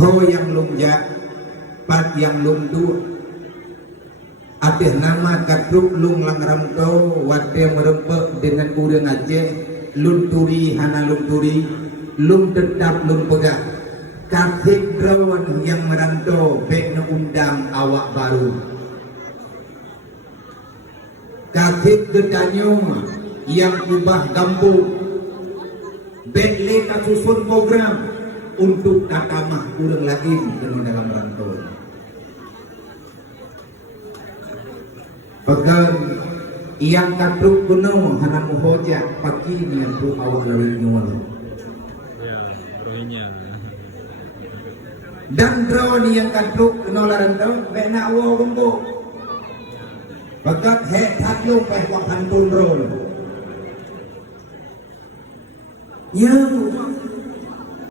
ho yang lumja pat yang lumdu atih nama katruk lung lang ramto wate merempek dengan urang Aceh lunturi hana lunturi lum tetap lum pegah kathik drawan yang merantau bekna undang awak baru kathik gedanyo yang ubah gambung bekle kasusun program untuk takamah urang lagi dengan dalam merantau Bagan yang katruk kuno hana muhoja pagi nian tu awak lalu nyual. Ya, rohinya. Dan drone yang katruk kuno larang tu bena awo gombo. Bagat he taklu peh wak hantun drone. Ya,